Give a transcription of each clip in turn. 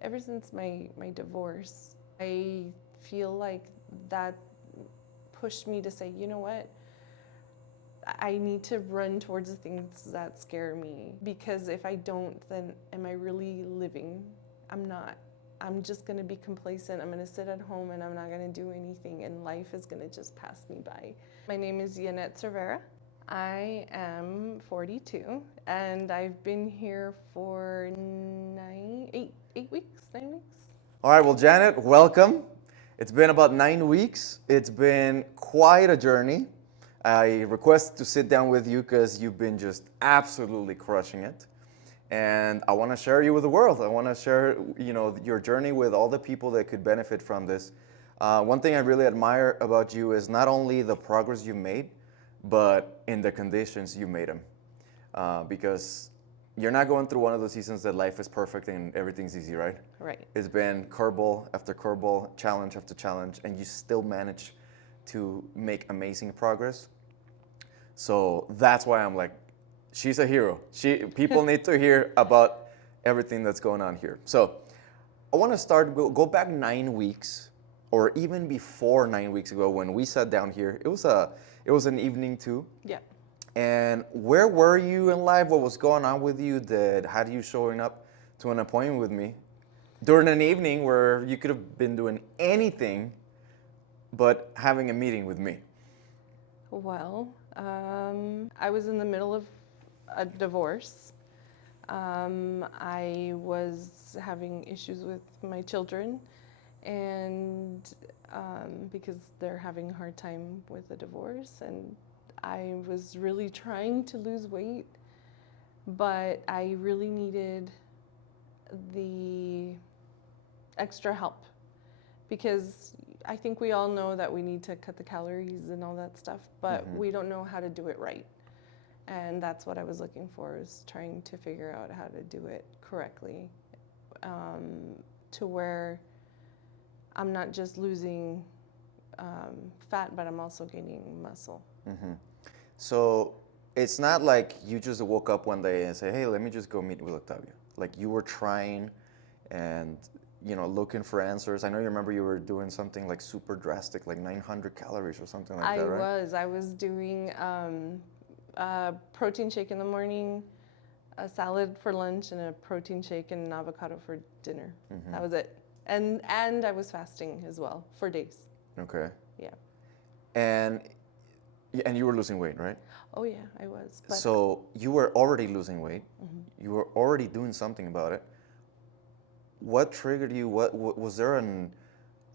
ever since my divorce, I feel like that pushed me to say, you know what? I need to run towards the things that scare me, because if I don't, then am I really living? I'm not. I'm just going to be complacent. I'm going to sit at home and I'm not going to do anything, and life is going to just pass me by. My name is Yanette Cervera. I am 42 and I've been here for 8 weeks, 9 weeks. All right, well, Janet, welcome. It's been about 9 weeks. It's been quite a journey. I request to sit down with you because you've been just absolutely crushing it. And I want to share you with the world. I want to share, your journey with all the people that could benefit from this. One thing I really admire about you is not only the progress you made, but in the conditions you made them. Because you're not going through one of those seasons that life is perfect and everything's easy, right? Right. It's been curveball after curveball, challenge after challenge, and you still manage to make amazing progress. So that's why I'm like, she's a hero. People need to hear about everything that's going on here. So I want to go back 9 weeks, or even before 9 weeks ago when we sat down here. It was an evening too. Yeah. And where were you in life? What was going on with you that had you showing up to an appointment with me during an evening where you could have been doing anything but having a meeting with me? Well, I was in the middle of a divorce. I was having issues with my children, and because they're having a hard time with the divorce, and I was really trying to lose weight, but I really needed the extra help, because I think we all know that we need to cut the calories and all that stuff, but we don't know how to do it right. And that's what I was looking for, is trying to figure out how to do it correctly, to where I'm not just losing fat, but I'm also gaining muscle. So it's not like you just woke up one day and say, hey, let me just go meet with Octavio. Like you were trying and looking for answers. I know you remember you were doing something like super drastic, like 900 calories or something like that, right? I was doing a protein shake in the morning, a salad for lunch, and a protein shake and an avocado for dinner. That was it. And I was fasting as well for days. Okay. Yeah. And you were losing weight, right? Oh yeah, I was. But So you were already losing weight. You were already doing something about it. What triggered you? What was there an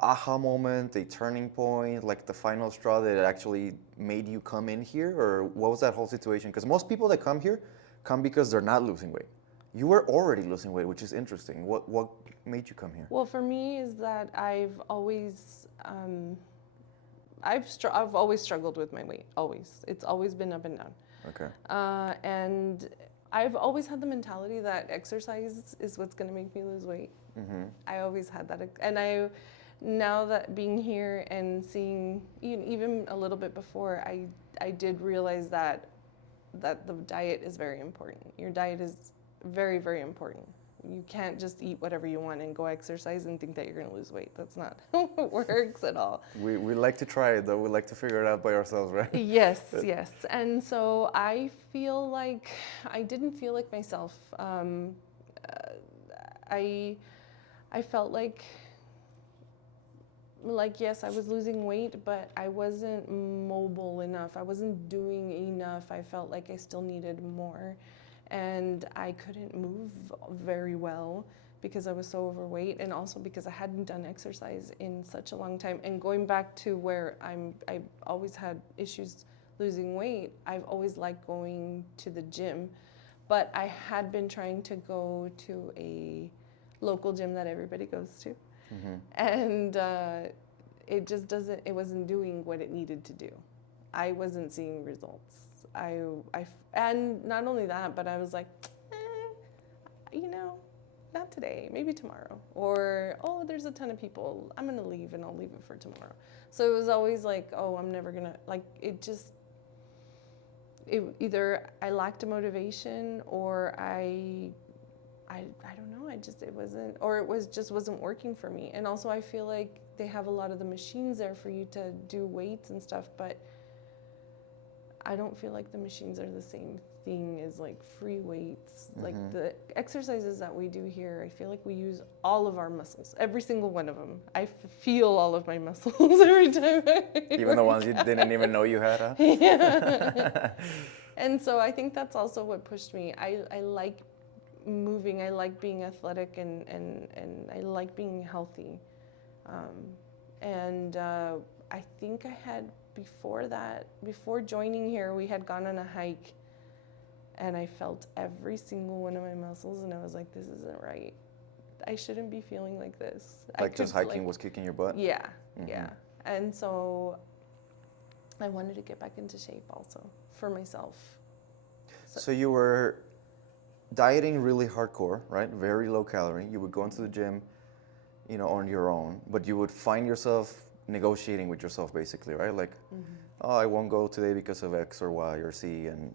aha moment, a turning point, like the final straw that actually made you come in here, or what was that whole situation? Because most people that come here come because they're not losing weight. You were already losing weight, which is interesting. What made you come here? well, for me is that I've always struggled with my weight. Always, it's always been up and down. Okay. And I've always had the mentality that exercise is what's going to make me lose weight. I always had that, and now that being here and seeing even a little bit before, I did realize that the diet is very important. Your diet is very, very important. You can't just eat whatever you want and go exercise and think that you're going to lose weight. That's not how it works at all. We like to try it though. We like to figure it out by ourselves, right? Yes, yes. And so I feel like I didn't feel like myself. I I felt like yes, I was losing weight, but I wasn't mobile enough. I wasn't doing enough. I felt like I still needed more, and I couldn't move very well because I was so overweight, and also because I hadn't done exercise in such a long time. And going back to where I always had issues losing weight. I've always liked going to the gym, but I had been trying to go to a local gym that everybody goes to, and it just doesn't. It wasn't doing what it needed to do. I wasn't seeing results. And not only that, but I was like, you know, not today, maybe tomorrow. Or, oh, there's a ton of people. I'm going to leave and I'll leave it for tomorrow. So it was always like, oh, I'm never going to, like, either I lacked a motivation or I I don't know, it wasn't, or it was just wasn't working for me. And also I feel like they have a lot of the machines there for you to do weights and stuff, but I don't feel like the machines are the same thing as like free weights. Like the exercises that we do here, I feel like we use all of our muscles, every single one of them. I feel all of my muscles every time. Even the ones you didn't even know you had, huh? Yeah. And so I think that's also what pushed me. I like moving, I like being athletic, and I like being healthy. I think I had, before joining here, we had gone on a hike and I felt every single one of my muscles and I was like, this isn't right. I shouldn't be feeling like this. Like just hiking was kicking your butt? Yeah, yeah. And so I wanted to get back into shape also for myself. So you were dieting really hardcore, right? Very low calorie. You would go into the gym, you know, on your own, but you would find yourself negotiating with yourself basically, right? Like, oh, I won't go today because of X or Y or C, and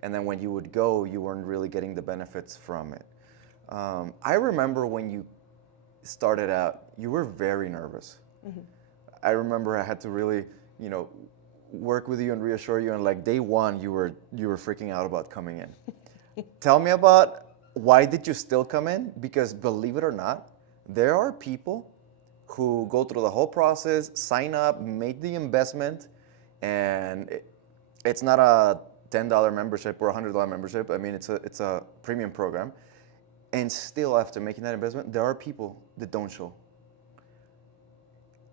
then when you would go, you weren't really getting the benefits from it. I remember when you started out, you were very nervous. I remember I had to really, you know, work with you and reassure you. And like day one, you were freaking out about coming in. Tell me about why did you still come in? Because believe it or not, there are people who go through the whole process, sign up, make the investment, and it's not a $10 membership or $100 membership. I mean, it's a premium program. And still, after making that investment, there are people that don't show.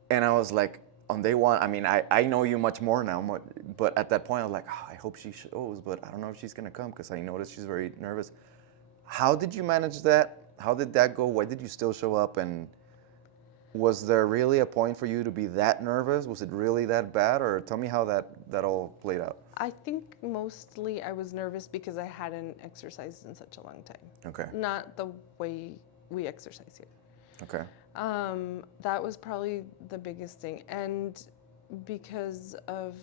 And I was like, on day one, I mean, I know you much more now, but at that point, I was like, oh, I hope she shows, but I don't know if she's gonna come because I noticed she's very nervous. How did you manage that? How did that go? Why did you still show up? And was there really a point for you to be that nervous? Was it really that bad? Or tell me how that all played out. I think mostly I was nervous because I hadn't exercised in such a long time. Okay. Not the way we exercise here. Okay. That was probably the biggest thing. And because of,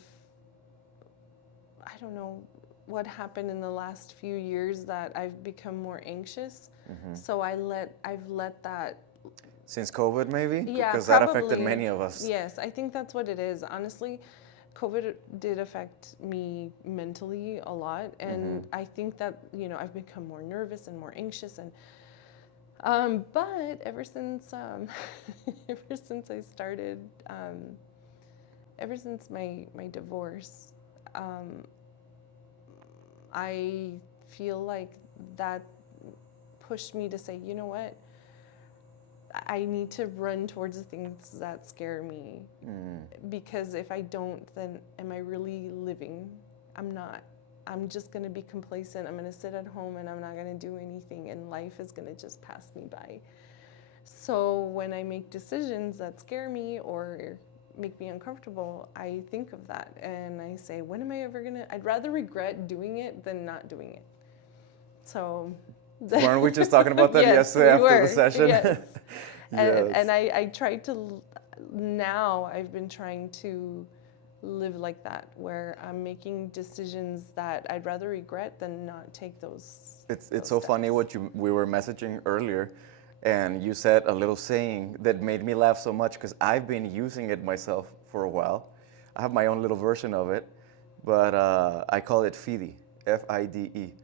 I don't know what happened in the last few years, that I've become more anxious. So I've let that. Since COVID, maybe? Yeah, because probably. that affected many of us. Yes, I think that's what it is. Honestly, COVID did affect me mentally a lot, and I think that, you know, I've become more nervous and more anxious, and but ever since ever since I started, ever since my divorce, I feel like that pushed me to say, you know what, I need to run towards the things that scare me, because if I don't, then am I really living? I'm not. I'm just going to be complacent. I'm going to sit at home and I'm not going to do anything, and life is going to just pass me by. So when I make decisions that scare me or make me uncomfortable, I think of that and I say, when am I ever going to, I'd rather regret doing it than not doing it. So weren't we just talking about that yesterday after the session? Yes. Yes. And I tried to, now I've been trying to live like that, where I'm making decisions that I'd rather regret than not take those. It's so funny what we were messaging earlier, and you said a little saying that made me laugh so much because I've been using it myself for a while. I have my own little version of it, but I call it FIDE, F-I-D-E.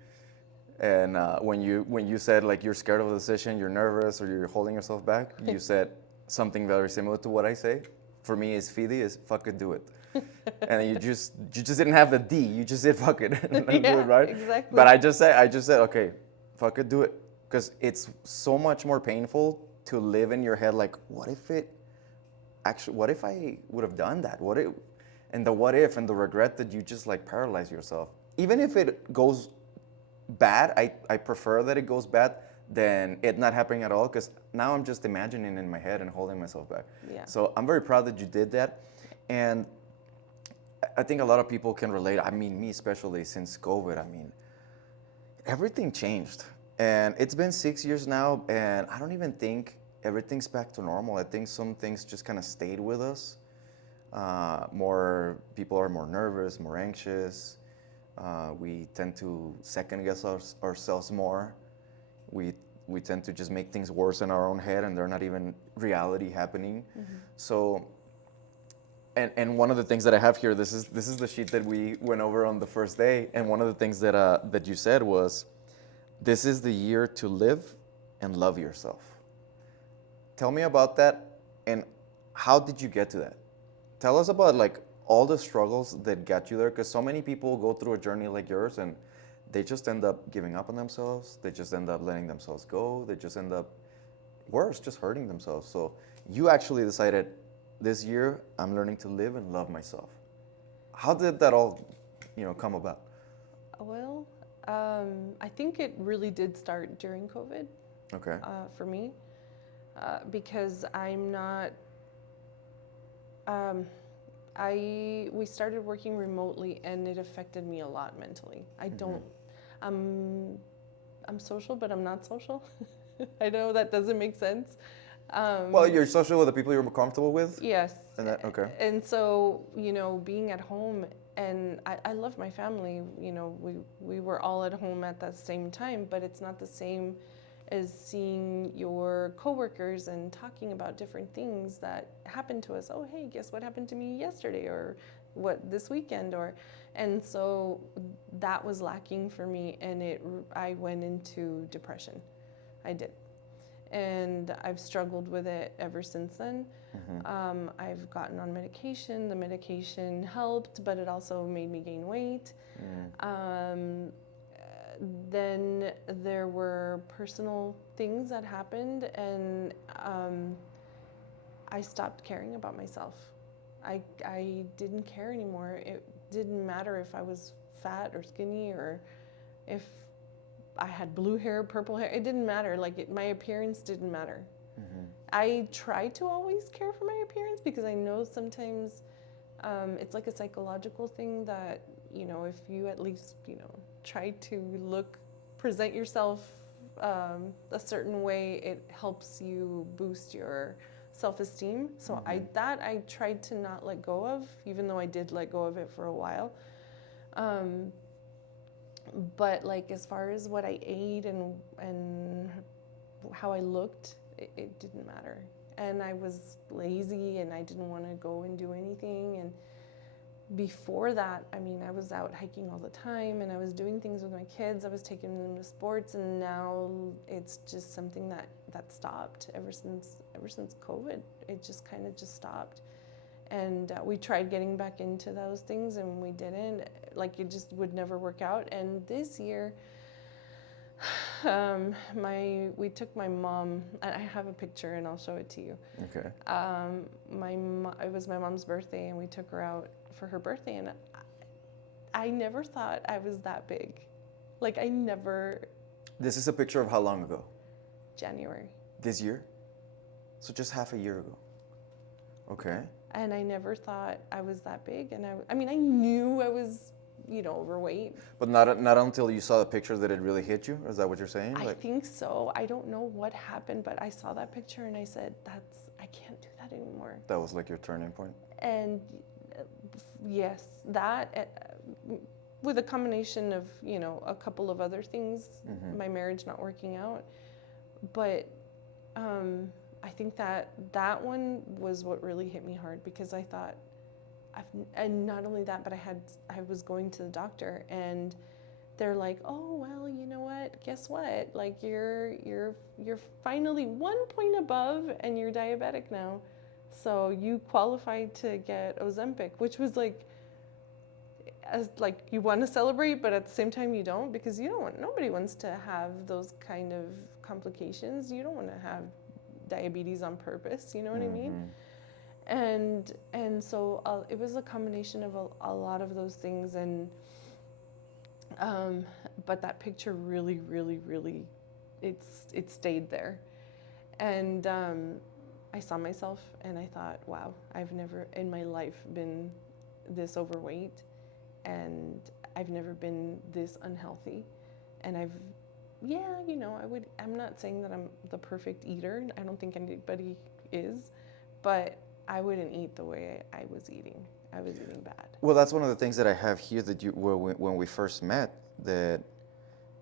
And when you said like you're scared of a decision, you're nervous, or you're holding yourself back, you said something very similar to what I say. For me, is FIDE is fuck it, do it. And you just didn't have the D. You just said fuck it and do it, right? Exactly. But I just said okay, fuck it, do it, because it's so much more painful to live in your head like, what if I would have done that? And the what if and the regret that you just like paralyze yourself. Even if it goes bad, I prefer that it goes bad than it not happening at all, because now I'm just imagining in my head and holding myself back. Yeah. So I'm very proud that you did that. And I think a lot of people can relate. I mean, me especially, since COVID, I mean, everything changed. And it's been 6 years now, and I don't even think everything's back to normal. I think some things just kind of stayed with us. More people are more nervous, more anxious. We tend to second guess ourselves more. We tend to just make things worse in our own head, and they're not even reality happening. So, and one of the things that I have here, this is the sheet that we went over on the first day, and one of the things that you said was, this is the year to live and love yourself. Tell me about that, and how did you get to that? Tell us about like all the struggles that got you there, because so many people go through a journey like yours and they just end up giving up on themselves. They just end up letting themselves go. They just end up worse, just hurting themselves. So you actually decided, this year I'm learning to live and love myself. How did that all, come about? Well, I think it really did start during COVID Okay. for me, because I'm not. We started working remotely, and it affected me a lot mentally. I don't. I'm social, but I'm not social. I know that doesn't make sense. Well, you're social with the people you're more comfortable with. Yes. Okay. And so, being at home, and I love my family, we were all at home at the same time, but it's not the same as seeing your coworkers and talking about different things that happened to us. Oh, hey, guess what happened to me yesterday, or what this weekend, and so that was lacking for me, and I went into depression. I did. And I've struggled with it ever since then. I've gotten on medication. The medication helped, but it also made me gain weight. Then there were personal things that happened, and I stopped caring about myself. I didn't care anymore. It didn't matter if I was fat or skinny, or if I had blue hair, purple hair. It didn't matter. My appearance didn't matter. I try to always care for my appearance, because I know sometimes it's like a psychological thing that, if you at least, try to present yourself a certain way, it helps you boost your self-esteem. So I tried to not let go of, even though I did let go of it for a while. But as far as what I ate and how I looked, it didn't matter. And I was lazy, and I didn't want to go and do anything. And before that, I was out hiking all the time, and I was doing things with my kids. I was taking them to sports, and now it's just something that stopped ever since COVID. It just kind of just stopped. And we tried getting back into those things, and we didn't. It just would never work out. And this year, we took my mom. I have a picture, and I'll show it to you. Okay. It was my mom's birthday, and we took her out for her birthday, and I never thought I was that big. I never. This is a picture of how long ago? January. This year? So just half a year ago. Okay. And I never thought I was that big, and I knew I was, overweight. But not until you saw the picture that it really hit you? Is that what you're saying? I think so. I don't know what happened, but I saw that picture and I said, I can't do that anymore. That was your turning point? And yes, that, with a combination of, a couple of other things, my marriage not working out. But I think that one was what really hit me hard, because I thought, and not only that, but I was going to the doctor, and they're like, oh, well, you know what? Guess what? You're finally 1 point above, and you're diabetic now, so you qualify to get Ozempic, which was you want to celebrate, but at the same time you don't, because nobody wants to have those kind of complications. You don't want to have diabetes on purpose, you know what I mean? And so it was a combination of a lot of those things, and but that picture really, really, really, it stayed there. And I saw myself, and I thought, wow, I've never in my life been this overweight, and I've never been this unhealthy. And I'm not saying that I'm the perfect eater. I don't think anybody is, but I wouldn't eat the way I was eating. I was eating bad. Well, that's one of the things that I have here, that when we first met, that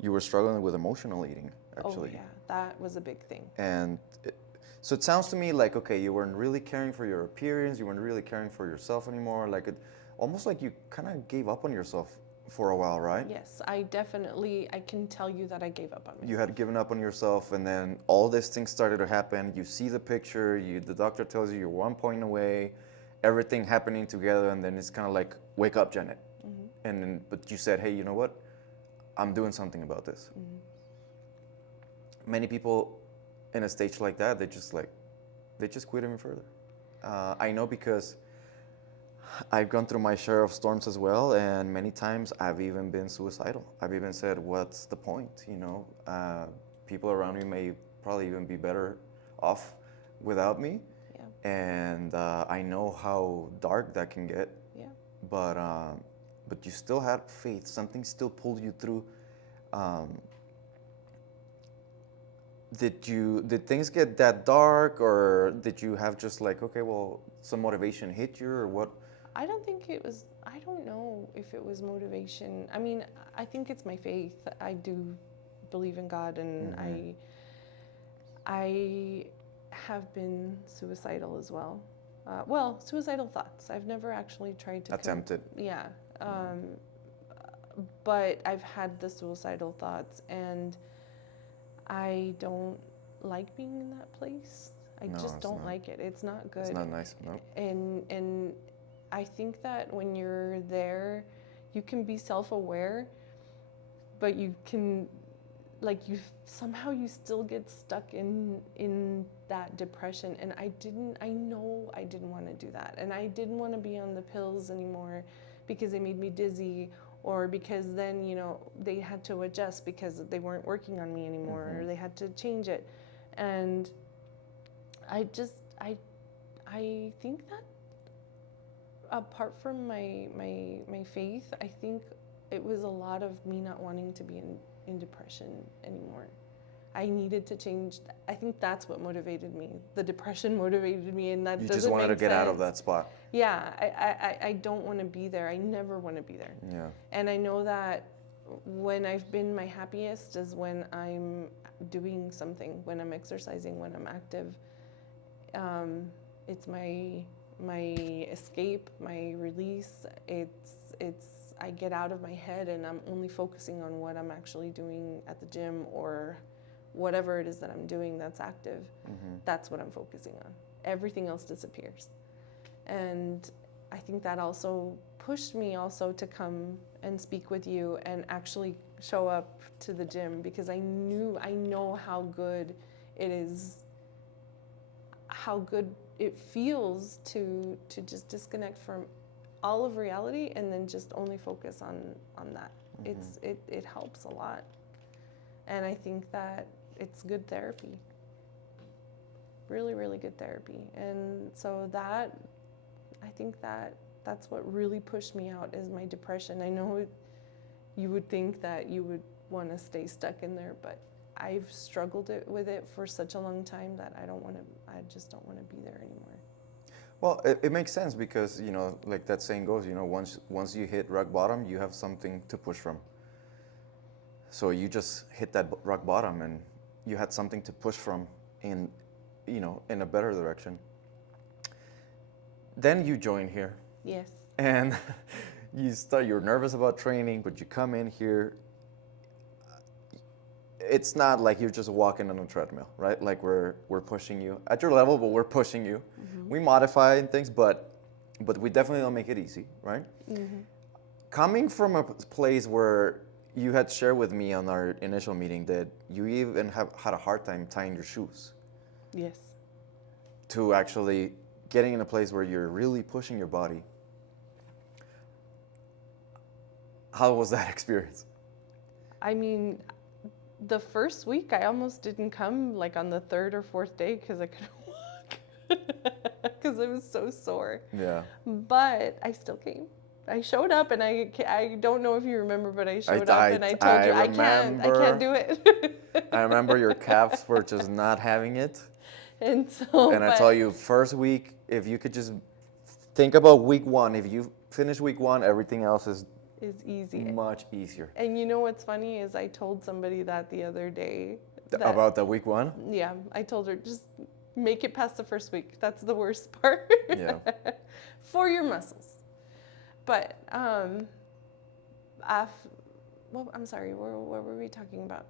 you were struggling with emotional eating. actually. Oh, yeah, that was a big thing. And so it sounds to me like, okay, you weren't really caring for your appearance, you weren't really caring for yourself anymore. Like almost like you kind of gave up on yourself for a while, right? Yes, I can tell you that I gave up on myself. You had given up on yourself, and then all these things started to happen. You see the picture, the doctor tells you you're 1 point away, everything happening together, and then it's kind of like, wake up, Janet. And then, but you said, hey, you know what? I'm doing something about this. Many people in a stage like that, they just quit even further. I know because I've gone through my share of storms as well, and many times I've even been suicidal. I've even said, what's the point? People around me may probably even be better off without me. Yeah. And I know how dark that can get. Yeah. But you still had faith. Something still pulled you through. Did things get that dark, or did you have just like, okay, well, some motivation hit you, or what? I don't know if it was motivation. I mean, I think it's my faith. I do believe in God, and I have been suicidal as well. Suicidal thoughts. I've never actually tried to Attempted. Yeah. But I've had the suicidal thoughts, and I don't like being in that place. I just don't like it. It's not good. It's not nice, no. And I think that when you're there, you can be self-aware, but you can, like, you still get stuck in that depression. And I know I didn't want to do that. And I didn't want to be on the pills anymore because they made me dizzy, or because then, they had to adjust because they weren't working on me anymore, or they had to change it. And I think that apart from my faith, I think it was a lot of me not wanting to be in depression anymore. I needed to change. I think that's what motivated me. The depression motivated me, and that doesn't make sense. You just wanted to get out of that spot. Yeah, I don't want to be there. I never want to be there. Yeah. And I know that when I've been my happiest is when I'm doing something, when I'm exercising, when I'm active. It's my escape, my release. I get out of my head, and I'm only focusing on what I'm actually doing at the gym, or whatever it is that I'm doing that's active. That's what I'm focusing on. Everything else disappears. And I think that also pushed me also to come and speak with you and actually show up to the gym, because I know how good it is, how good it feels to just disconnect from all of reality and then just only focus on that. It helps a lot. And I think that it's good therapy. Really, really good therapy. And so I think that's what really pushed me out, is my depression. I know you would think that you would want to stay stuck in there, but I've struggled with it for such a long time that I just don't want to be there anymore. Well, it makes sense because, like that saying goes, once you hit rock bottom, you have something to push from. So you just hit that rock bottom, and you had something to push from in a better direction. Then you join here. Yes. And you're nervous about training, but you come in here. It's not like you're just walking on a treadmill, right? Like we're pushing you at your level, but we're pushing you. We modify things, but we definitely don't make it easy, right? Coming from a place where you had shared with me on our initial meeting that you even had a hard time tying your shoes. Yes. To actually getting in a place where you're really pushing your body. How was that experience? I mean, the first week I almost didn't come, like on the third or fourth day, because I couldn't walk because I was so sore. Yeah. But I still came. I showed up, and I don't know if you remember, but I showed up and I told you I can't do it. I remember your calves were just not having it. And I told you, first week, if you could just think about week one. If you finish week one, everything else is easy. Much easier. And you know what's funny is I told somebody that the other day, About the week one? Yeah, I told her just make it past the first week. That's the worst part. Yeah. For your muscles. But well, I'm sorry. What were we talking about?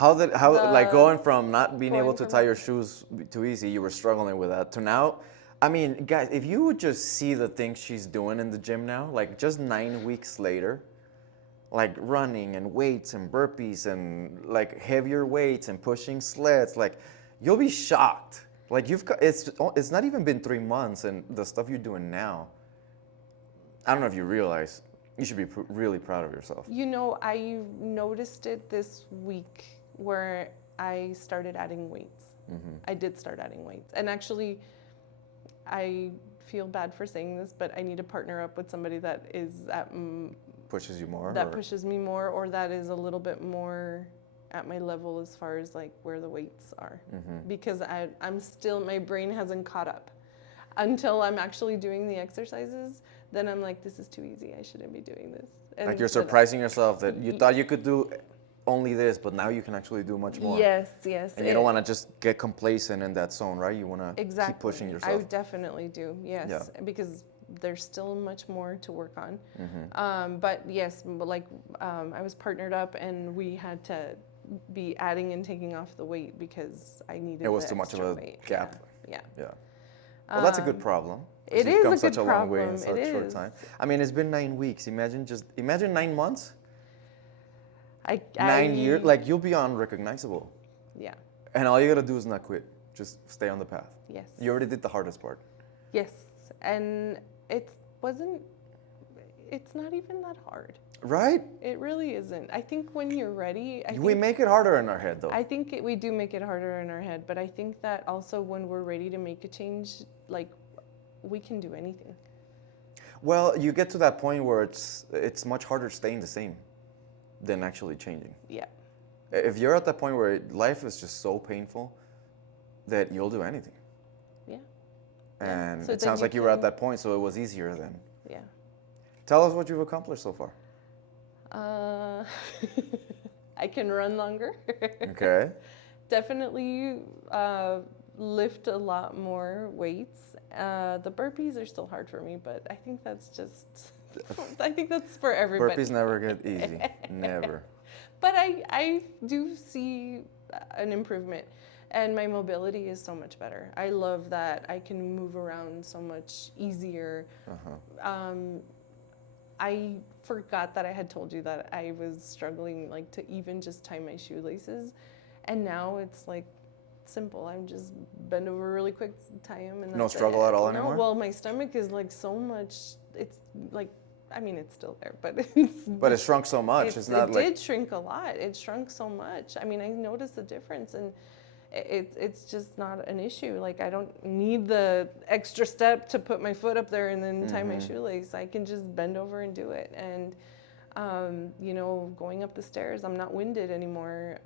Like The- going from not being able going to from tie not- your shoes too easy, you were struggling with that, to now, I mean, guys, if you would just see the things she's doing in the gym now, like just 9 weeks later, like running and weights and burpees and like heavier weights and pushing sleds, like you'll be shocked. Like it's not even been 3 months and the stuff you're doing now. I don't know if you realize you should be really proud of yourself. You know, I noticed it this week where I started adding weights. I did start adding weights. And actually, I feel bad for saying this, but I need to partner up with somebody that is Pushes you more? that or- pushes me more, or that is a little bit more at my level as far as like where the weights are. Because I'm still, my brain hasn't caught up. Until I'm actually doing the exercises, then I'm like, this is too easy. I shouldn't be doing this. And Like you're then- surprising yourself that you thought you could do only this, but now you can actually do much more. Yes. And you don't want to just get complacent in that zone, right? You want to exactly. keep pushing I yourself. definitely do. Yes, Yeah. because there's still much more to work on. Mm-hmm. But yes, like I was partnered up, and we had to be adding and taking off the weight because I needed. It was the too much of extra a weight. gap. Yeah. Yeah. Well, that's a good problem. 'Cause it you've is come a such good a long way in problem. such It short is. time. I mean, it's been 9 weeks. Imagine 9 months, I 9 years. Like you'll be unrecognizable, Yeah. and all you gotta do is not quit. Just stay on the path. Yes. You already did the hardest part. Yes, and it wasn't. It's not even that hard. Right? It really isn't. I think when you're ready, We make it harder in our head, though. I think we do make it harder in our head, but I think that also when we're ready to make a change, like we can do anything. Well, you get to that point where it's much harder staying the same than actually changing. Yeah. If you're at that point where life is just so painful that you'll do anything. Yeah. And So it then sounds you like you were at can- that point, so it was easier then. Yeah. Tell us what you've accomplished so far. Uh, I can run longer. Okay. Definitely lift a lot more weights. The burpees are still hard for me, but I think that's just, I think that's for everybody. Burpees never get easy. Never. But I do see an improvement, and my mobility is so much better. I love that I can move around so much easier. I forgot that I had told you that I was struggling like to even just tie my shoelaces, and now it's like simple. I'm just bend over really quick, tie them, and No that's struggle it. at all No, anymore? well, my stomach is like so much. It's like, I mean, it's still there, but it's. But it shrunk so much. It's not it like did shrink a lot. It shrunk so much. I mean, I noticed the difference, and it's just not an issue. Like I don't need the extra step to put my foot up there and then tie my shoelace. I can just bend over and do it. And you know, going up the stairs, I'm not winded anymore.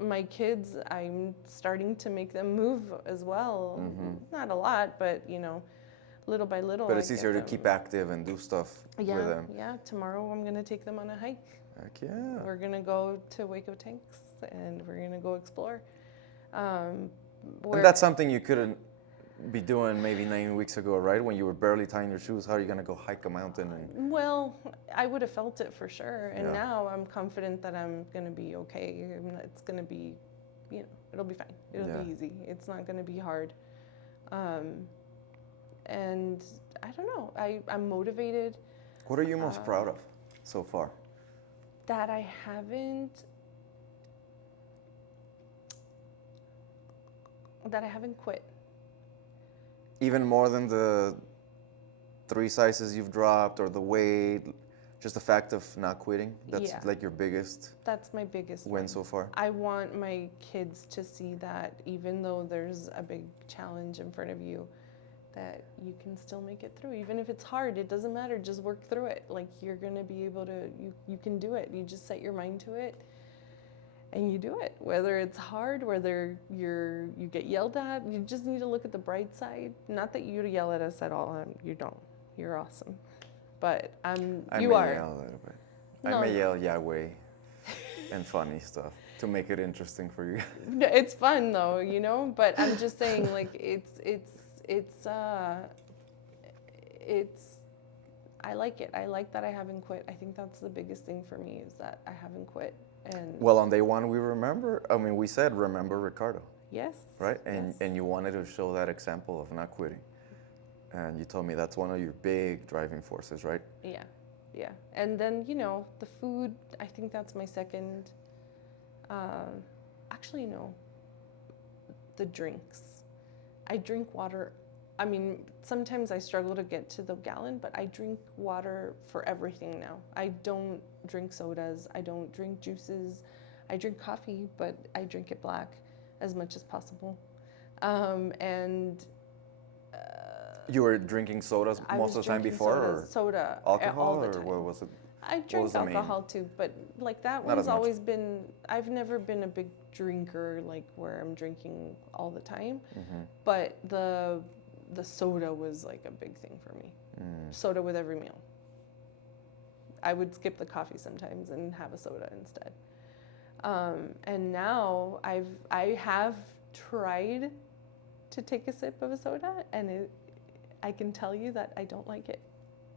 My kids, I'm starting to make them move as well. Not a lot, but you know, little by little. But it's I easier get to them. keep active and do stuff Yeah, with them. yeah. Tomorrow I'm gonna take them on a hike. Heck yeah. We're gonna go to Waco Tanks and we're gonna go explore. And that's something you couldn't be doing maybe 9 weeks ago, right? When you were barely tying your shoes, how are you gonna go hike a mountain? And Well, I would have felt it for sure, and Yeah. now I'm confident that I'm gonna be okay. It's gonna be, you know, it'll be fine. It'll Yeah. be easy. It's not gonna be hard. And I don't know. I'm motivated what are you most proud of so far? that I haven't quit. Even more than the 3 sizes you've dropped or the weight, just the fact of not quitting. That's Yeah. like your biggest That's my biggest win so far. I want my kids to see that even though there's a big challenge in front of you, that you can still make it through. Even if it's hard, it doesn't matter. Just work through it. Like you're gonna be able to, you can do it. You just set your mind to it and you do it. Whether it's hard, whether you get yelled at, you just need to look at the bright side. Not that you yell at us at all. You don't. You're awesome. But I you may are. yell a little bit. No, I may no. yell Yahweh and funny stuff. to make it interesting for you. No, it's fun though, you know. But I'm just saying, like, it's. I like it. I like that I haven't quit. I think that's the biggest thing for me is that I haven't quit. And Well, on day one, we said, remember Ricardo, yes, right? And yes. and you wanted to show that example of not quitting. And you told me that's one of your big driving forces, right? Yeah, yeah. And then, you know, the food, I think that's my second. Actually, no. The drinks. I drink water. I mean, sometimes I struggle to get to the gallon, but I drink water for everything now. I don't drink sodas. I don't drink juices. I drink coffee, but I drink it black as much as possible. And You were drinking sodas I most was of the time drinking before, soda, or soda alcohol, all the or time. what was it? I was drink the main- alcohol too, but like that Not one's as much. always been. I've never been a big drinker, like where I'm drinking all the time. Mm-hmm. But the soda was like a big thing for me. Soda with every meal. I would skip the coffee sometimes and have a soda instead. And now I have tried to take a sip of a soda, and I can tell you that I don't like it.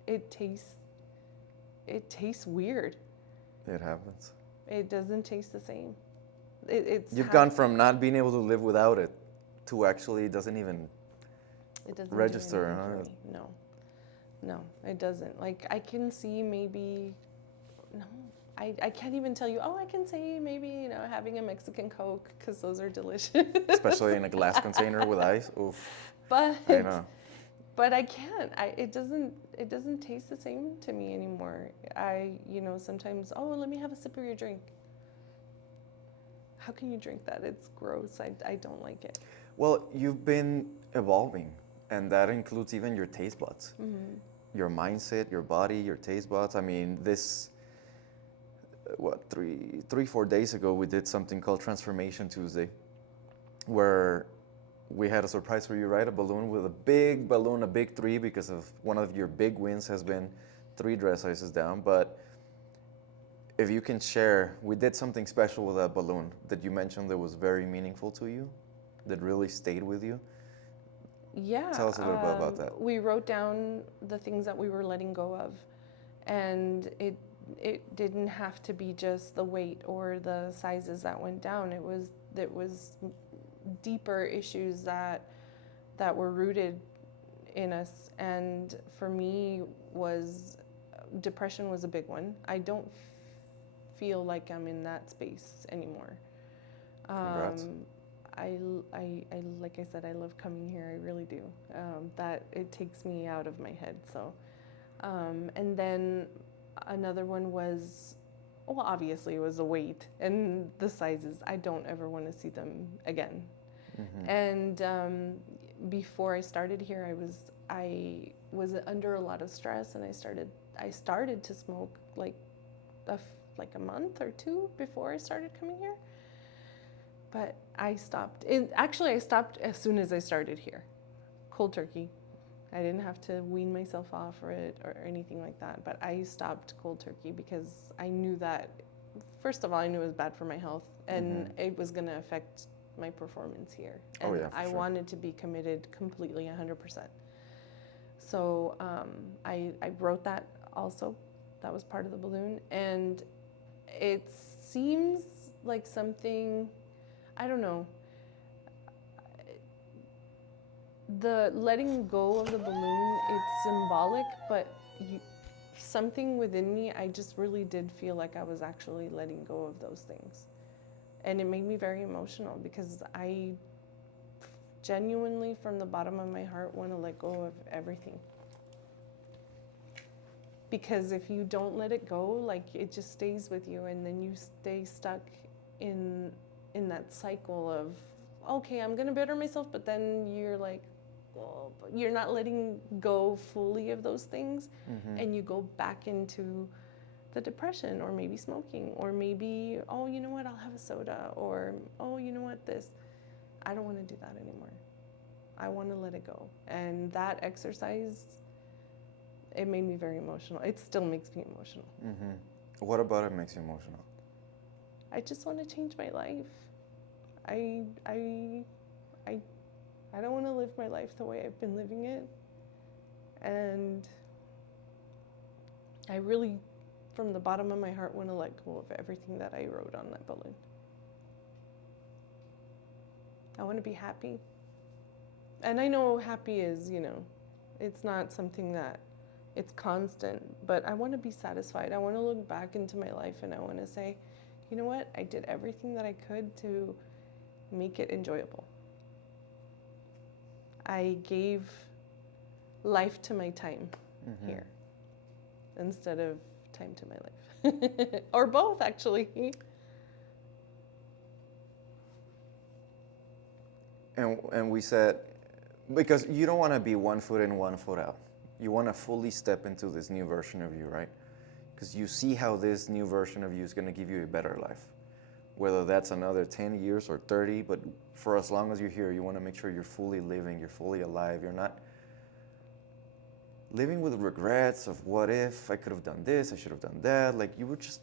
It tastes weird. It happens. It doesn't taste the same. It's You've gone from not being able to live without it to actually it doesn't even it doesn't register, do anything huh? for me. No, it doesn't. Like I can see maybe, no, I can't even tell you. Oh, I can say maybe, you know, having a Mexican Coke because those are delicious. especially in a glass container with ice. Oof. But I know. But I can't. It doesn't taste the same to me anymore. You know, sometimes, oh, let me have a sip of your drink. How can you drink that? It's gross. I don't like it. Well, you've been evolving, and that includes even your taste buds, your mindset, your body, your taste buds. I mean, this, 4 days ago, we did something called Transformation Tuesday, where we had a surprise for you, right? A balloon with a big balloon, a big 3, because of one of your big wins has been 3 dress sizes down. But if you can share, we did something special with that balloon that you mentioned that was very meaningful to you, that really stayed with you. Yeah. Tell us a little bit about that. We wrote down the things that we were letting go of, and it didn't have to be just the weight or the sizes that went down. It was deeper issues that were rooted in us, and for me depression was a big one. I don't feel like I'm in that space anymore. Congrats. I like I said, I love coming here. I really do. That it takes me out of my head. So, and then another one was, well, obviously it was the weight and the sizes. I don't ever want to see them again. Mm-hmm. And before I started here, I was under a lot of stress, and I started to smoke like a month or 2 before I started coming here. But I stopped. I stopped as soon as I started here. Cold turkey. I didn't have to wean myself off it or anything like that. But I stopped cold turkey because I knew that, first of all, I knew it was bad for my health, and it was going to affect my performance here. And I wanted to be committed completely 100%. So I wrote that also. That was part of the balloon. And it seems like something, I don't know. The letting go of the balloon, it's symbolic, but something within me, I just really did feel like I was actually letting go of those things. And it made me very emotional because I genuinely, from the bottom of my heart, want to let go of everything. Because if you don't let it go, like, it just stays with you, and then you stay stuck in that cycle of, okay, I'm gonna better myself, but then you're like, well, you're not letting go fully of those things, and you go back into the depression, or maybe smoking, or maybe, oh, you know what, I'll have a soda, or, oh, you know what, this. I don't want to do that anymore. I want to let it go. And that exercise, it made me very emotional. It still makes me emotional. What about it makes you emotional? I just want to change my life. I don't want to live my life the way I've been living it. And I really, from the bottom of my heart, want to let go of everything that I wrote on that balloon. I want to be happy. And I know happy is, it's not something that it's constant, but I want to be satisfied. I want to look back into my life and I want to say, you know what? I did everything that I could to make it enjoyable. I gave life to my time here instead of time to my life. Or both, actually. And we said, because you don't want to be 1 foot in, 1 foot out. You want to fully step into this new version of you, right? Because you see how this new version of you is going to give you a better life. Whether that's another 10 years or 30, but for as long as you're here, you want to make sure you're fully living, you're fully alive. You're not living with regrets of what if I could have done this, I should have done that. Like you just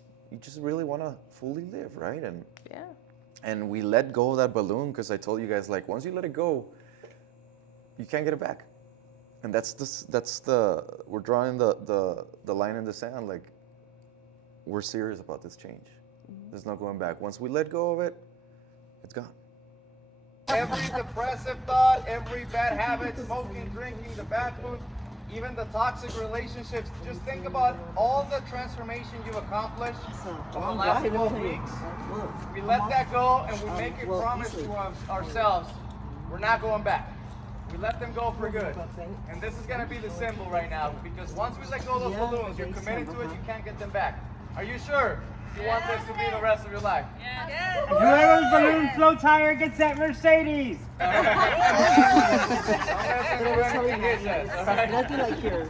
really want to fully live, right? And Yeah. And we let go of that balloon because I told you guys, like, once you let it go, you can't get it back. And we're drawing the line in the sand, like, we're serious about this change. There's no going back. Once we let go of it, it's gone. Every depressive thought, every bad habit, smoking, drinking, the bad food, even the toxic relationships, just think about all the transformation you've accomplished over the last 12 weeks. We let that go and we make a promise to ourselves, we're not going back. We let them go for good. And this is going to be the symbol right now, because once we let go of those balloons, you're committed to it, you can't get them back. Are you sure you want this to be the rest of your life? And whoever's balloon floats higher gets that Mercedes.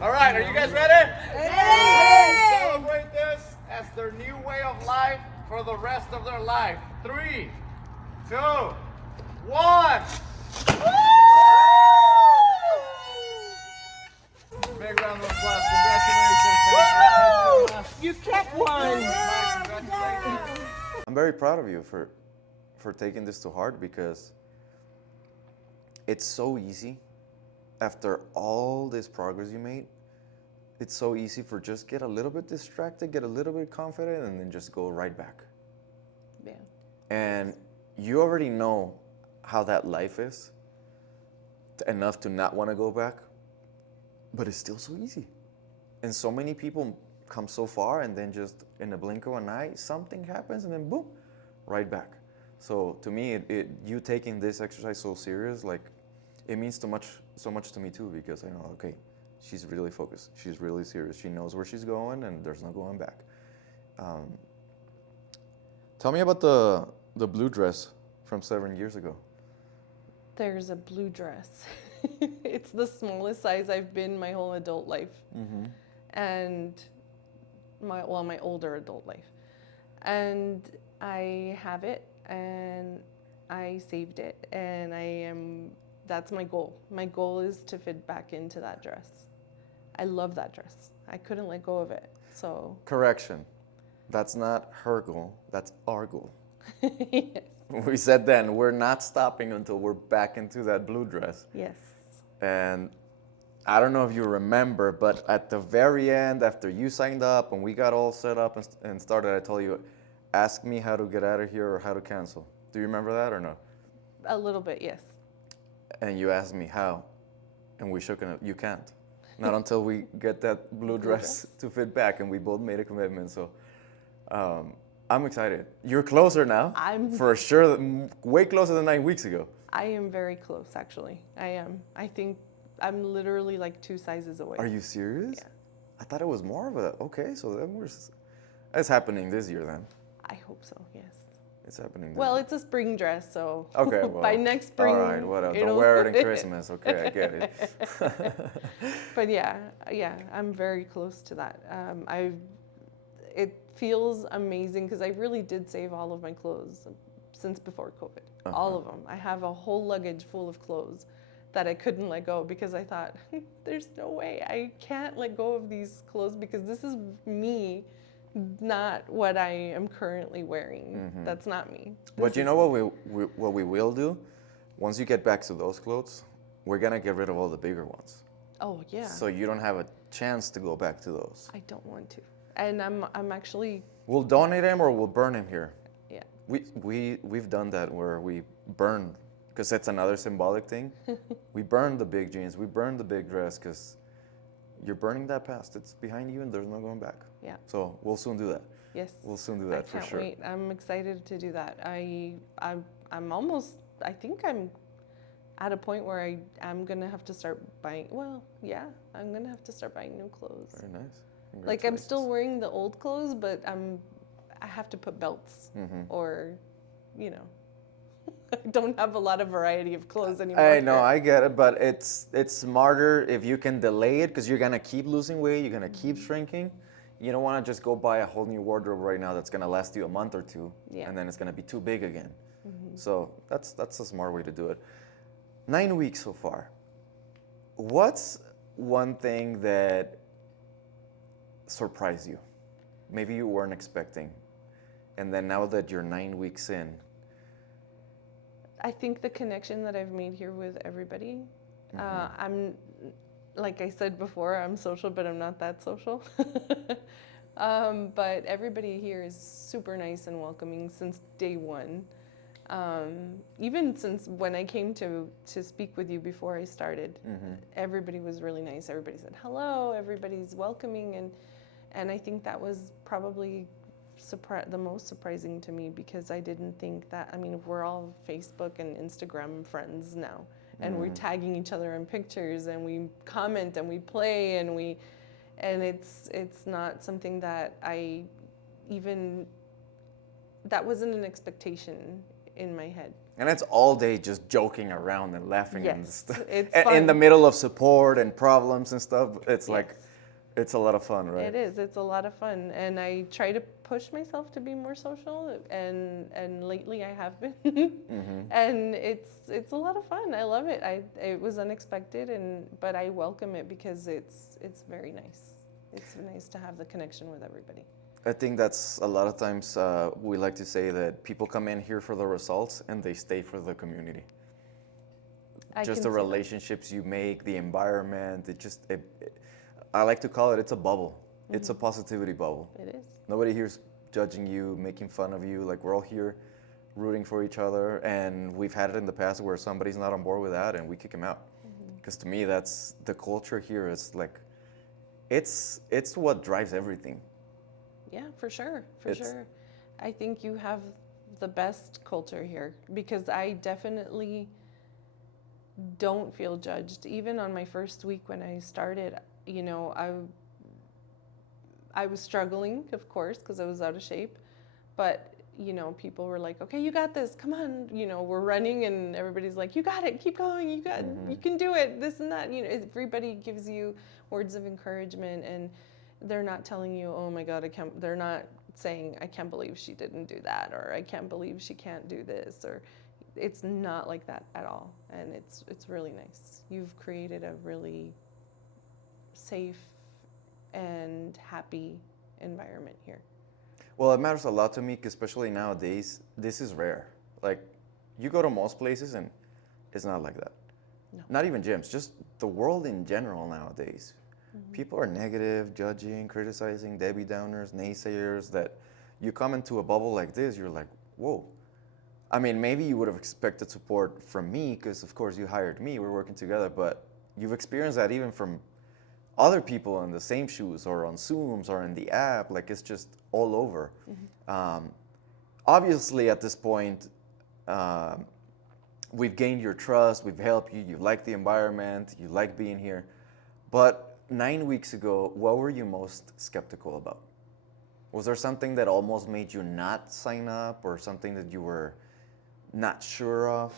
All right, are you guys ready? Let's celebrate this as their new way of life for the rest of their life. 3, 2, 1. Big round of applause. Congratulations. You kept one. Congratulations. I'm very proud of you for taking this to heart, because it's so easy after all this progress you made. It's so easy for just get a little bit distracted, get a little bit confident, and then just go right back. Yeah. And you already know how that life is, enough to not want to go back, but it's still so easy. And so many people come so far and then just in a blink of an eye, something happens and then boom, right back. So to me, you taking this exercise so serious, like, it means so much to me too, because I know, okay, she's really focused, she's really serious, she knows where she's going and there's no going back. Tell me about the blue dress from 7 years ago. There's a blue dress. It's the smallest size I've been my whole adult life. And my older adult life. And I have it and I saved it, and that's my goal. My goal is to fit back into that dress. I love that dress. I couldn't let go of it. So Correction, that's not her goal, that's our goal. yes. We said then, we're not stopping until we're back into that blue dress. Yes. And I don't know if you remember, but at the very end, after you signed up and we got all set up and started, I told you, ask me how to get out of here or how to cancel. Do you remember that or no? A little bit, yes. And you asked me how, and we shook it. You can't. Not until we get that blue dress to fit back, and we both made a commitment. So I'm excited. You're closer now. I'm for sure, way closer than 9 weeks ago. I am very close, actually. I am. I think I'm literally like 2 sizes away. Are you serious? Yeah. I thought it was more of a, okay, so then it's happening this year then. I hope so, yes. It's happening this Well, year. it's a spring dress, so Okay, well, by next spring. all right, whatever. Don't wear it in Christmas. Okay, I get it. But yeah, I'm very close to that. It feels amazing because I really did save all of my clothes since before COVID. All of them. I have a whole luggage full of clothes that I couldn't let go because I thought, there's no way I can't let go of these clothes because this is me not what I am currently wearing. That's not me. But you know what we will do? Once you get back to those clothes, we're gonna get rid of all the bigger ones. Oh yeah. So you don't have a chance to go back to those. I don't want to. And I'm actually, We'll donate them or we'll burn them here. yeah. We've done that where we burn, because that's another symbolic thing. We burn the big jeans, we burn the big dress, because you're burning that past. It's behind you and there's no going back. Yeah. So we'll soon do that. Yes. We'll soon do that for I can't sure. wait. I'm excited to do that. I'm almost, I think I'm at a point where I'm gonna have to start buying, well, yeah, I'm gonna have to start buying new clothes. Very nice. Like I'm still wearing the old clothes, but I have to put belts or, you know, I don't have a lot of variety of clothes anymore. I know, I get it, but it's smarter if you can delay it, because you're gonna keep losing weight, you're gonna keep shrinking. You don't want to just go buy a whole new wardrobe right now that's gonna last you a month or two, Yeah. and then it's gonna be too big again. So that's a smart way to do it. 9 weeks so far. What's one thing that surprised you? Maybe you weren't expecting, and then now that you're 9 weeks in. I think the connection that I've made here with everybody. I'm, like I said before, I'm social, but I'm not that social. But everybody here is super nice and welcoming since day one. Even since when I came to speak with you before I started, everybody was really nice. Everybody said hello. Everybody's welcoming, and I think that was probably the most surprising to me, because I didn't think that. I mean, we're all Facebook and Instagram friends now, and we're tagging each other in pictures, and we comment and we play, and it's not something that that wasn't an expectation in my head. And it's all day just joking around and laughing and Yes, stuff. it's In the fun. middle of support and problems and stuff. It's like, Yes. it's a lot of fun, right? It is. It's a lot of fun, and I try to push myself to be more social, and lately I have been, and it's a lot of fun. I love it. It was unexpected, but I welcome it because it's very nice. It's nice to have the connection with everybody. I think that's a lot of times we like to say that people come in here for the results and they stay for the community. I Just can the see that. relationships you make, the environment. I like to call it, it's a bubble. It's a positivity bubble. It is. Nobody here's judging you, making fun of you. Like, we're all here rooting for each other, and we've had it in the past where somebody's not on board with that and we kick them out. Because to me, that's the culture here. Is like, it's what drives everything. Yeah, for sure, It's- sure. I think you have the best culture here, because I definitely don't feel judged. Even on my first week when I started, you know, I was struggling, of course, because I was out of shape. But, you know, people were like, okay, you got this, come on. You know, we're running and everybody's like, you got it, keep going, you can do it, this and that. You know, everybody gives you words of encouragement, and they're not telling you, oh my God, they're not saying, I can't believe she didn't do that, or I can't believe she can't do this, or it's not like that at all. And it's really nice. You've created a really safe and happy environment here. Well, it matters a lot to me, 'cause especially nowadays, this is rare. Like, you go to most places and it's not like that. No. Not even gyms, just the world in general nowadays. People are negative, judging, criticizing, Debbie Downers, naysayers. That you come into a bubble like this, you're like, whoa. I mean, maybe you would have expected support from me, because of course you hired me, we're working together, but you've experienced that even from other people in the same shoes, or on Zooms, or in the app. Like, it's just all over. Obviously, at this point, we've gained your trust, we've helped you, you like the environment, you like being here. But 9 weeks ago, what were you most skeptical about? Was there something that almost made you not sign up, or something that you were not sure of?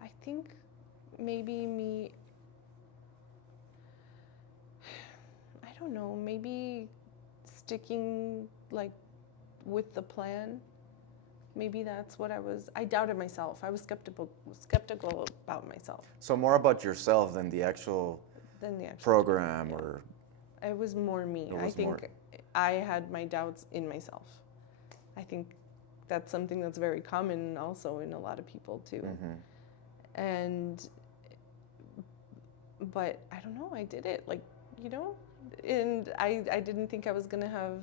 I think maybe I don't know, maybe sticking like with the plan. Maybe that's what I doubted myself. I was skeptical about myself So more about yourself than the actual than the actual. program, or It was more me. It I was think more- I had my doubts in myself. I think that's something that's very common also in a lot of people too. And but I don't know, I did it, like, you know, and I didn't think I was gonna have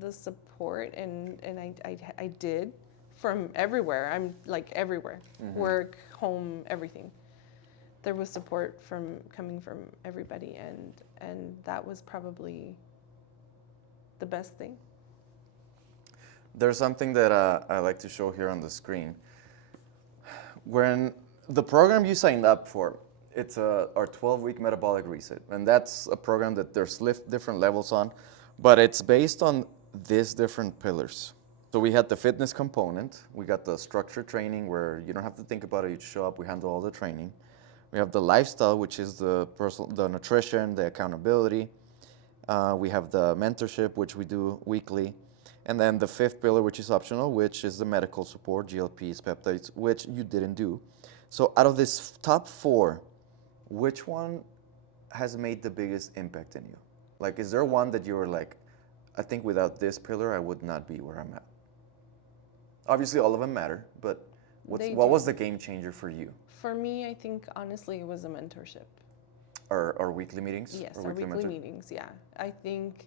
the support, and I did, from everywhere. I'm like everywhere, work, home, everything. There was support coming from everybody, and that was probably the best thing. There's something that I like to show here on the screen. When the program you signed up for, it's our 12-week metabolic reset, and that's a program that there's different levels on, but it's based on these different pillars. So we had the fitness component, we got the structured training where you don't have to think about it, you show up, we handle all the training. We have the lifestyle, which is the nutrition, the accountability. We have the mentorship, which we do weekly. And then the fifth pillar, which is optional, which is the medical support, GLPs, peptides, which you didn't do. So out of this top 4, which one has made the biggest impact in you? Like, is there one that you were like, I think without this pillar, I would not be where I'm at? Obviously, all of them matter, but what was the game changer for you? For me, I think honestly it was a mentorship. Our weekly meetings? Yes, Or our weekly mentor- meetings, yeah. I think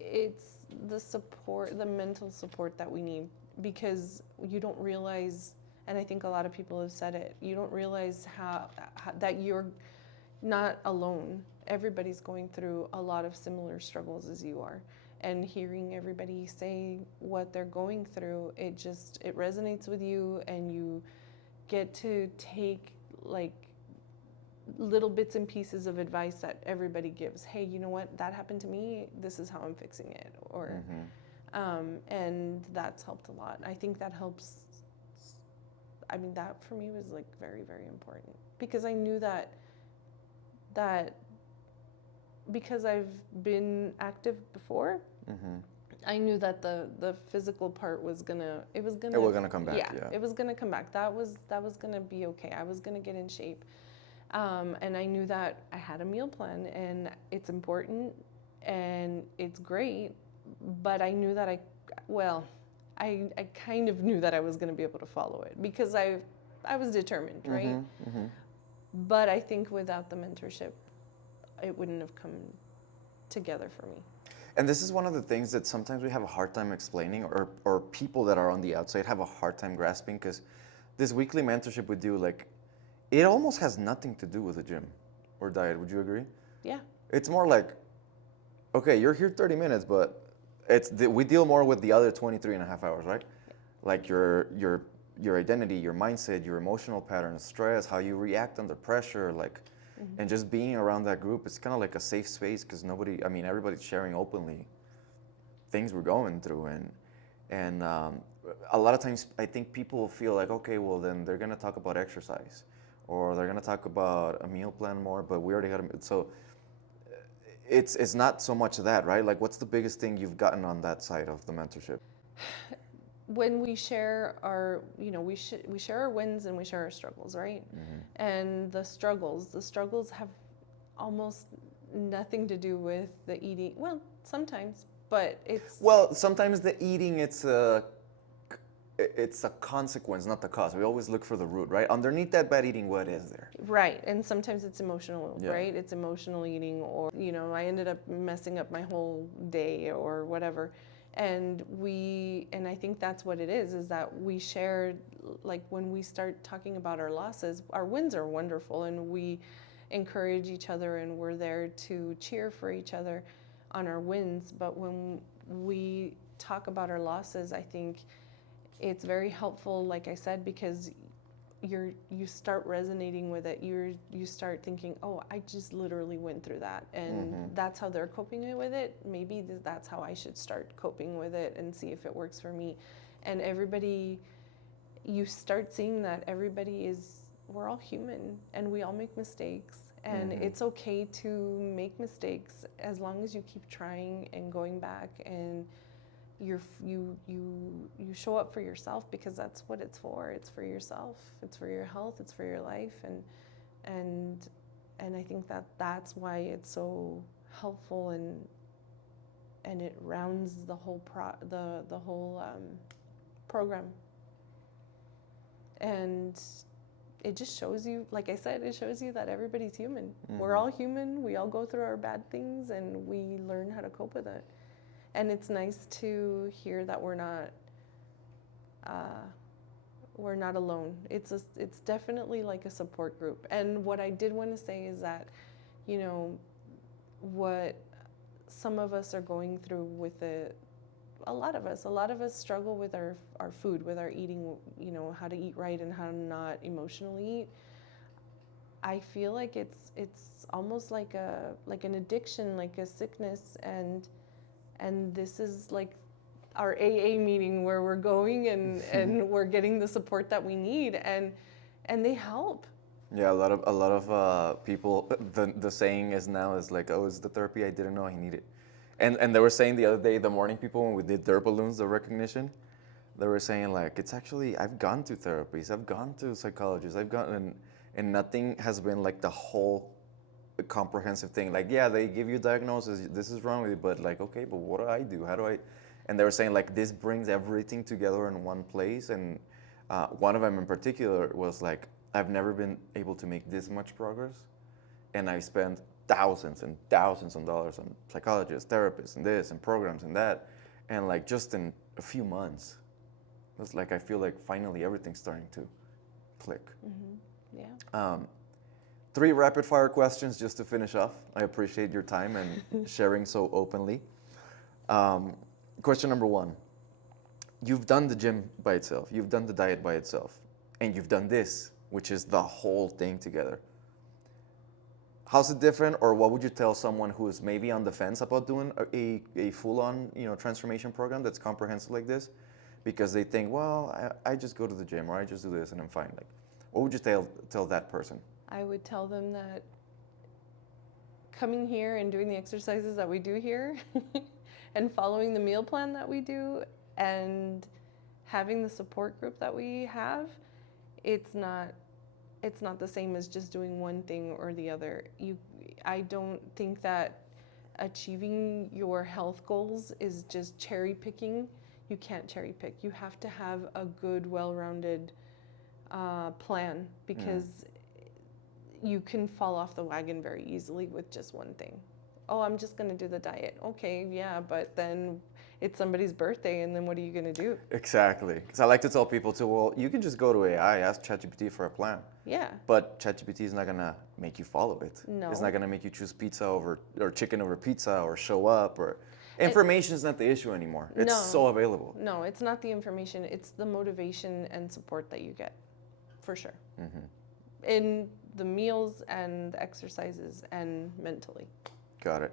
it's the support, the mental support that we need, because you don't realize, and I think a lot of people have said it, you don't realize how that you're not alone. Everybody's going through a lot of similar struggles as you are. And hearing everybody say what they're going through, it resonates with you, and you get to take like little bits and pieces of advice that everybody gives. Hey, you know what? That happened to me. This is how I'm fixing it. Or, and that's helped a lot. I think that helps. I mean, that for me was like very, very important, because I knew that because I've been active before, I knew that the physical part was gonna come back. Yeah. It was gonna come back. That was gonna be okay. I was gonna get in shape, and I knew that I had a meal plan, and it's important, and it's great, but I knew that I kind of knew that I was gonna be able to follow it, because I was determined, right? But I think without the mentorship, it wouldn't have come together for me. And this is one of the things that sometimes we have a hard time explaining, or people that are on the outside have a hard time grasping, because this weekly mentorship we do, like, it almost has nothing to do with the gym or diet. Would you agree? Yeah. It's more like, okay, you're here 30 minutes, but we deal more with the other 23 and a half hours, right? Like your identity, your mindset, your emotional patterns, stress, how you react under pressure, like, and just being around that group, it's kind of like a safe space, because everybody's sharing openly things we're going through, and a lot of times I think people feel like, okay, well then they're gonna talk about exercise, or they're gonna talk about a meal plan more, but we already had so it's not so much that, right? Like, what's the biggest thing you've gotten on that side of the mentorship? When we share our, we share our wins and we share our struggles, right? And the struggles have almost nothing to do with the eating. Well, sometimes, but it's... Well, sometimes the eating, it's a consequence, not the cause. We always look for the root, right? Underneath that bad eating, what is there? Right, and sometimes it's emotional, Yeah. right? It's emotional eating, or, I ended up messing up my whole day or whatever. And I think that's what it is that we share, like, when we start talking about our losses, our wins are wonderful, and we encourage each other, and we're there to cheer for each other on our wins. But when we talk about our losses, I think it's very helpful, like I said, because you start resonating with it. You start thinking, oh, I just literally went through that, and that's how they're coping with it. Maybe that's how I should start coping with it, and see if it works for me. And you start seeing that we're all human, and we all make mistakes, and it's okay to make mistakes as long as you keep trying and going back, and you show up for yourself, because that's what it's for. It's for yourself. It's for your health. It's for your life, and I think that's why it's so helpful and it rounds the whole program. And it just shows you, like I said, it shows you that everybody's human. We're all human. We all go through our bad things, and we learn how to cope with it. And it's nice to hear that we're not alone. It's definitely like a support group. And what I did want to say is that, you know, what some of us are going through with it, a lot of us struggle with our food, with our eating, you know, how to eat right and how to not emotionally eat. I feel like it's almost like an addiction, like a sickness, and this is like our AA meeting where we're going and we're getting the support that we need, and they help. Yeah, a lot of people. The saying is now is like, oh, it's the therapy I didn't know I needed, and they were saying the other day, the morning people, when we did their balloons, the recognition, they were saying like, it's actually, I've gone to therapies, I've gone to psychologists, I've gone, and nothing has been like the whole comprehensive thing. Like, yeah, they give you a diagnosis, this is wrong with you, but like, okay, but what do I do? How do I? And they were saying like, this brings everything together in one place. And one of them in particular was like, I've never been able to make this much progress, and I spent thousands and thousands of dollars on psychologists, therapists, and this, and programs, and that, and like just in a few months, it's like I feel like finally everything's starting to click. Yeah. 3 rapid fire questions just to finish off. I appreciate your time and sharing so openly. Question number 1. You've done the gym by itself, you've done the diet by itself, and you've done this, which is the whole thing together. How's it different, or what would you tell someone who is maybe on the fence about doing a full-on, you know, transformation program that's comprehensive like this, because they think, well, I just go to the gym, or I just do this and I'm fine. Like, what would you tell that person? I would tell them that coming here and doing the exercises that we do here and following the meal plan that we do and having the support group that we have, it's not the same as just doing one thing or the other. I don't think that achieving your health goals is just cherry picking. You can't cherry pick. You have to have a good, well-rounded plan, because you can fall off the wagon very easily with just one thing. Oh, I'm just going to do the diet. Okay, yeah, but then it's somebody's birthday, and then what are you going to do? Exactly. Because I like to tell people too, well, you can just go to AI, ask ChatGPT for a plan. Yeah. But ChatGPT is not going to make you follow it. No. It's not going to make you choose pizza or chicken over pizza or show up. Or information is not the issue anymore. It's so available. No, it's not the information. It's the motivation and support that you get, for sure. In the meals and the exercises and mentally. Got it.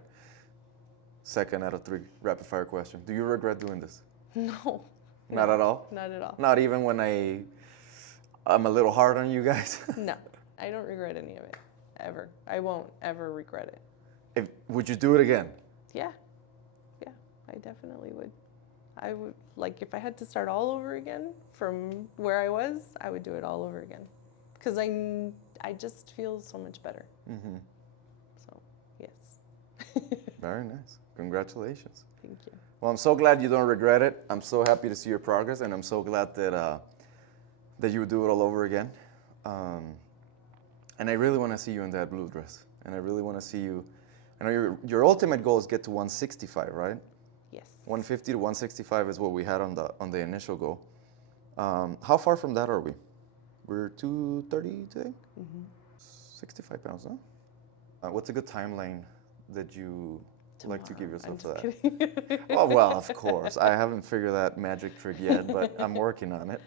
2nd out of 3 rapid fire question. Do you regret doing this? No. Not at all? Not at all. Not even when I'm a little hard on you guys? No, I don't regret any of it, ever. I won't ever regret it. Would you do it again? Yeah, I definitely would. I would, like, if I had to start all over again from where I was, I would do it all over again. Because I just feel so much better. So, yes. Very nice. Congratulations. Thank you. Well, I'm so glad you don't regret it. I'm so happy to see your progress, and I'm so glad that you would do it all over again. And I really want to see you in that blue dress. And I really want to see you. I know your ultimate goal is get to 165, right? Yes. 150 to 165 is what we had on the initial goal. How far from that are we? We're 230 today? 65 pounds, huh? What's a good timeline that you like to give yourself to that? Kidding. Oh, well, of course. I haven't figured that magic trick yet, but I'm working on it.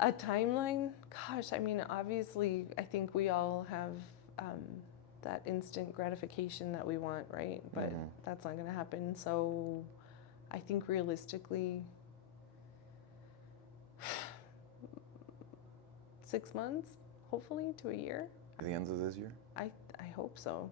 A timeline? Gosh, I mean, obviously, I think we all have that instant gratification that we want, right? But that's not going to happen. So I think realistically, 6 months, hopefully, to a year. At the end of this year? I hope so.